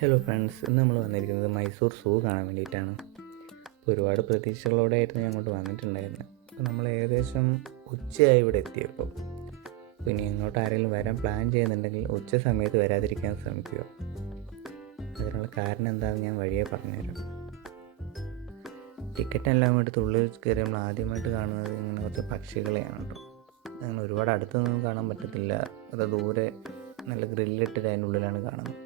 Hello friends, ഇന്ന് നമ്മൾ വന്നിരിക്കുന്നത് മൈസൂർ സൂ കാണാൻ വേണ്ടിയിട്ടാണ്. ഒരുപാട് പ്രതീക്ഷകളോടെയായിരുന്നു ഞാൻ അങ്ങോട്ട് വന്നിട്ടുണ്ടായിരുന്നത്. അപ്പോൾ നമ്മൾ ഏകദേശം ഉച്ചയായി ഇവിടെ എത്തിയപ്പോൾ. ഇനി ഇങ്ങോട്ട് ആരെങ്കിലും വരാൻ പ്ലാൻ ചെയ്യുന്നുണ്ടെങ്കിൽ ഉച്ച സമയത്ത് വരാതിരിക്കാൻ ശ്രമിക്കുക. അതിനുള്ള കാരണം എന്താണെന്ന് ഞാൻ വഴിയെ പറഞ്ഞുതരാം. ടിക്കറ്റ് എല്ലാം എടുത്ത് ഉള്ളിൽ കയറി നമ്മൾ ആദ്യമായിട്ട് കാണുന്നത് ഇങ്ങനെ കുറച്ച് പക്ഷികളെയാണ് കേട്ടോ. അങ്ങനെ ഒരുപാട് അടുത്തൊന്നും കാണാൻ പറ്റത്തില്ല. അത് ദൂരെ നല്ല ഗ്രില്ലിട്ടിട്ട് അതിൻ്റെ ഉള്ളിലാണ് കാണുന്നത്.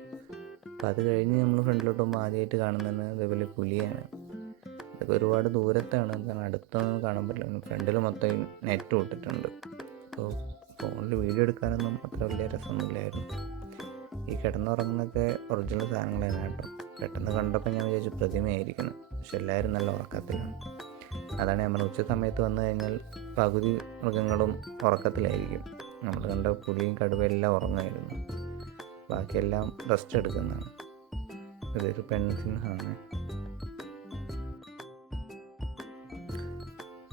അപ്പോൾ അത് കഴിഞ്ഞ് നമ്മൾ ഫ്രണ്ടിലോട്ട് പോകുമ്പോൾ ആദ്യമായിട്ട് കാണുന്നത് അതേപോലെ പുലിയാണ്. അതൊക്കെ ഒരുപാട് ദൂരത്താണ്, കാരണം അടുത്തൊന്നും കാണാൻ പറ്റില്ല. ഫ്രണ്ടിൽ മൊത്തം നെറ്റ് ഇട്ടിട്ടുണ്ട്. അപ്പോൾ ഫോണിൽ വീഡിയോ എടുക്കാനൊന്നും അത്ര വലിയ രസമൊന്നുമില്ലായിരുന്നു. ഈ കിടന്നുറങ്ങുന്നതൊക്കെ ഒറിജിനൽ സാധനങ്ങളായിരുന്നു കേട്ടോ. പെട്ടെന്ന് കണ്ടപ്പോൾ ഞാൻ വിചാരിച്ചു പ്രതിമയായിരിക്കുന്നു. പക്ഷെ എല്ലാവരും നല്ല ഉറക്കത്തിലാണ്. അതാണ് ഞാൻ പറഞ്ഞത്, ഉച്ച സമയത്ത് വന്നു കഴിഞ്ഞാൽ പകുതി മൃഗങ്ങളും ഉറക്കത്തിലായിരിക്കും. നമ്മൾ കണ്ട പുലിയും കടുവ എല്ലാം ഉറങ്ങുമായിരുന്നു, ബാക്കിയെല്ലാം റെസ്റ്റ് എടുക്കുന്നതാണ്. ഇതൊരു പെൺസിംഹമാണ്.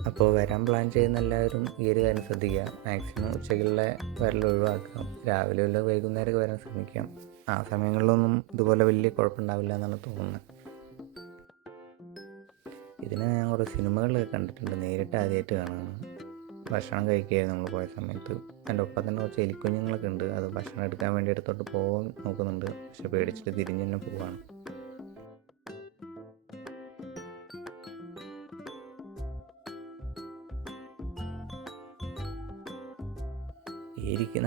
അപ്പോൾ വരാൻ പ്ലാൻ ചെയ്യുന്ന എല്ലാവരും ഈ ഒരു കാര്യം ശ്രദ്ധിക്കുക. മാക്സിമം ഉച്ചകളിലെ വരൽ ഒഴിവാക്കാം. രാവിലെ വല്ല വൈകുന്നേരമൊക്കെ വരാൻ ശ്രമിക്കാം. ആ സമയങ്ങളിലൊന്നും ഇതുപോലെ വലിയ കുഴപ്പമുണ്ടാവില്ല എന്നാണ് തോന്നുന്നത്. ഇതിനെ ഞാൻ കുറേ സിനിമകളിലൊക്കെ കണ്ടിട്ടുണ്ട്, നേരിട്ട് ആദ്യമായിട്ട് കാണുകയാണ്. ഭക്ഷണം കഴിക്കുകയായിരുന്നു നമ്മൾ പോയ സമയത്ത്. എൻ്റെ ഒപ്പം തന്നെ കുറച്ച് എലിക്കുഞ്ഞുങ്ങളൊക്കെ ഉണ്ട്. അത് ഭക്ഷണം എടുക്കാൻ വേണ്ടി അടുത്തോട്ട് പോകാൻ നോക്കുന്നുണ്ട്, പക്ഷെ പേടിച്ചിട്ട് തിരിഞ്ഞ് തന്നെ പോവാണ്.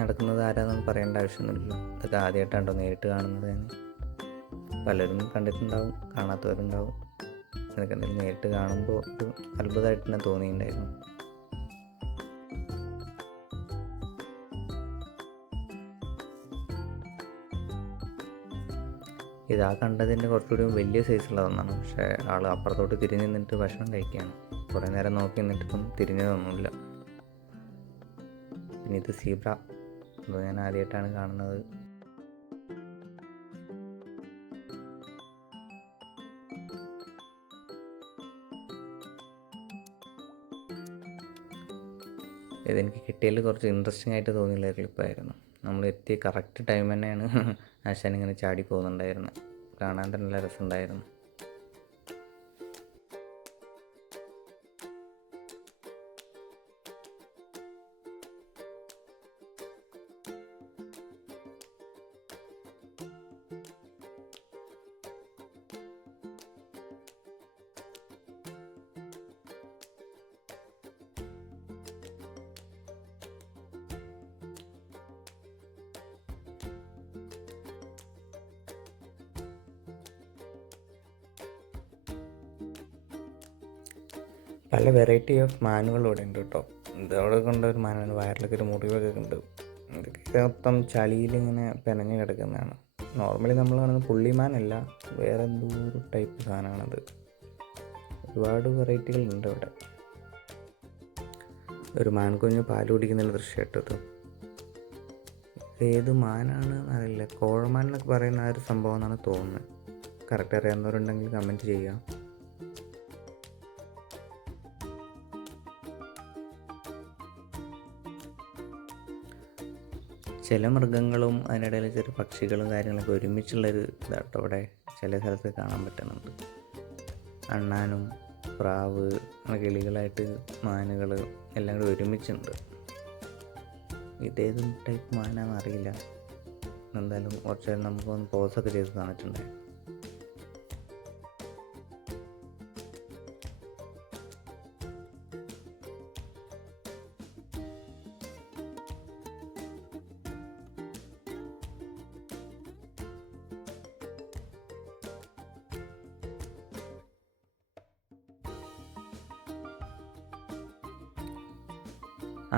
നടക്കുന്നത് ആരാന്നൊന്നും പറയേണ്ട ആവശ്യമൊന്നുമില്ലല്ലോ. അതൊക്കെ ആദ്യമായിട്ടാണോ നേരിട്ട് കാണുന്നത്. പലരും കണ്ടിട്ടുണ്ടാവും, കാണാത്തവരുണ്ടാവും. അതൊക്കെ എന്തെങ്കിലും നേരിട്ട് കാണുമ്പോൾ ഒരു അത്ഭുതമായിട്ട് തന്നെ തോന്നിയിട്ടുണ്ടായിരുന്നു. ഇതാ കണ്ടതിൻ്റെ കുറച്ചുകൂടി വലിയ സൈസുള്ള ഒന്നാണ്. പക്ഷേ ആൾ അപ്പുറത്തോട്ട് തിരിഞ്ഞ് നിന്നിട്ട് ഭക്ഷണം കഴിക്കുകയാണ്. കുറേ നേരം നോക്കി നിന്നിട്ടിപ്പം തിരിഞ്ഞതൊന്നുമില്ല. പിന്നെ ഇത് സീബ്ര, അത് ഞാൻ ആദ്യമായിട്ടാണ് കാണുന്നത്. ഇതെനിക്ക് കിട്ടിയതിൽ കുറച്ച് ഇൻട്രസ്റ്റിംഗ് ആയിട്ട് തോന്നിയുള്ള ക്ലിപ്പായിരുന്നു. നമ്മൾ എത്തിയ കറക്റ്റ് ടൈം തന്നെയാണ് ആശാൻ ഇങ്ങനെ ചാടി പോകുന്നുണ്ടായിരുന്നു. കാണാൻ തന്നെ നല്ല രസമുണ്ടായിരുന്നു. പല വെറൈറ്റി ഓഫ് മാനുകൾ ഇവിടെ ഉണ്ട് കേട്ടോ. ഇതവിടെ കൊണ്ട് ഒരു മാനാണ്, വയറിലൊക്കെ ഒരു മുറിവൊക്കെ ഉണ്ട്. ഇതൊക്കെ മൊത്തം ചളിയിലിങ്ങനെ പെനഞ്ഞ് കിടക്കുന്നതാണ്. നോർമലി നമ്മൾ കാണുന്ന പുള്ളിമാനല്ല, വേറെ എന്തോ ഒരു ടൈപ്പ് സാധനമാണത്. ഒരുപാട് വെറൈറ്റികളുണ്ട് ഇവിടെ. ഒരു മാൻകുഞ്ഞ് പാല് കുടിക്കുന്ന ദൃശ്യം ഇട്ടത്. ഏത് മാനാണ് അറിയില്ല, കോഴമാൻ എന്നൊക്കെ പറയുന്ന ആ ഒരു സംഭവം എന്നാണ് തോന്നുന്നത്. കറക്റ്റ് അറിയാവുന്നവരുണ്ടെങ്കിൽ കമൻറ്റ് ചെയ്യുക. ചില മൃഗങ്ങളും അതിനിടയിൽ ചെറിയ പക്ഷികളും കാര്യങ്ങളൊക്കെ ഒരുമിച്ചുള്ളൊരു ഇതാട്ടോ അവിടെ ചില സ്ഥലത്ത് കാണാൻ പറ്റുന്നുണ്ട്. അണ്ണാനും പ്രാവ് കിളികളായിട്ട് മാനുകൾ എല്ലാം കൂടി ഒരുമിച്ചുണ്ട്. ഇതേതും ടൈപ്പ് മാനാണെന്ന് അറിയില്ല. എന്തായാലും കുറച്ച് നേരം നമുക്കൊന്ന് പോസൊക്കെ ചെയ്ത് കാണിച്ചിട്ടുണ്ടായി.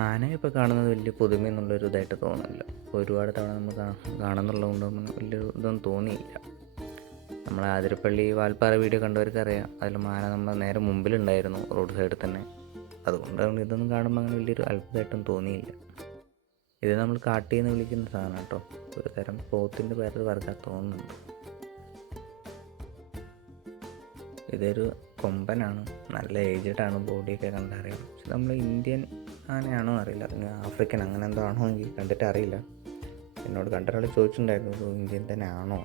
ആന ഇപ്പോൾ കാണുന്നത് വലിയ പുതുമയെന്നുള്ളൊരു ഇതായിട്ട് തോന്നുന്നില്ല. ഒരുപാട് തവണ നമ്മൾ കാണുന്നുള്ളത് കൊണ്ട് വലിയ ഇതൊന്നും തോന്നിയില്ല. നമ്മൾ ആതിരപ്പള്ളി വാൽപ്പാറ വീഡിയോ കണ്ടവർക്ക് അറിയാം, അതിൽ ആന നമ്മുടെ നേരെ മുമ്പിലുണ്ടായിരുന്നു, റോഡ് സൈഡിൽ തന്നെ. അതുകൊണ്ടാണ് ഇതൊന്നും കാണുമ്പോൾ അങ്ങനെ വലിയൊരു അത്ഭുതമായിട്ടും തോന്നിയില്ല. ഇത് നമ്മൾ കാട്ടിൽ നിന്ന് വിളിക്കുന്ന സാധനം കേട്ടോ. ഒരു തരം പോത്തിൻ്റെ പേര് വർക്കാൻ തോന്നുന്നുണ്ട്. ഇതൊരു കൊമ്പനാണ്, നല്ല ഏജ്ഡാണ്, ബോഡിയൊക്കെ കണ്ടറിയാം. പക്ഷെ നമ്മൾ ഇന്ത്യൻ ആനയാണോ അറിയില്ല, അതിന് ആഫ്രിക്കൻ അങ്ങനെ എന്തോ ആണോ എനിക്ക് കണ്ടിട്ട് അറിയില്ല. എന്നോട് കണ്ടൊരാൾ ചോദിച്ചിട്ടുണ്ടായിരുന്നു ഇന്ത്യൻ തന്നെ ആണോ.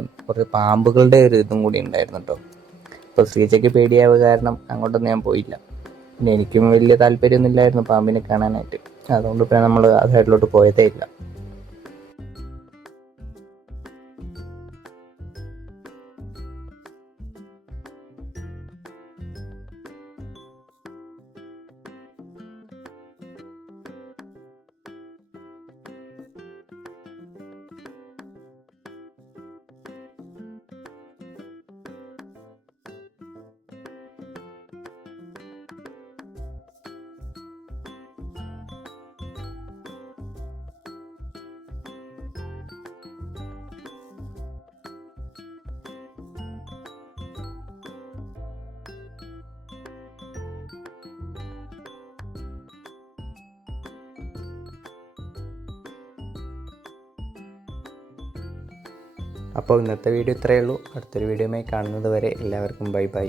കുറച്ച് പാമ്പുകളുടെ ഒരു ഇതും കൂടി ഉണ്ടായിരുന്നു കേട്ടോ. അപ്പോൾ ശ്രീജയ്ക്ക് പേടിയാവുക കാരണം അങ്ങോട്ടൊന്നും ഞാൻ പോയില്ല. പിന്നെ എനിക്കും വലിയ താല്പര്യമൊന്നും ഇല്ലായിരുന്നു പാമ്പിനെ കാണാനായിട്ട്. അതുകൊണ്ട് പിന്നെ നമ്മൾ ആ സൈഡിലോട്ട് പോയതേ ഇല്ല. അപ്പോൾ ഇന്നത്തെ വീഡിയോ ഇത്രയേ ഉള്ളൂ. അടുത്തൊരു വീഡിയോയുമായി കാണുന്നത് വരെ എല്ലാവർക്കും ബൈ ബൈ.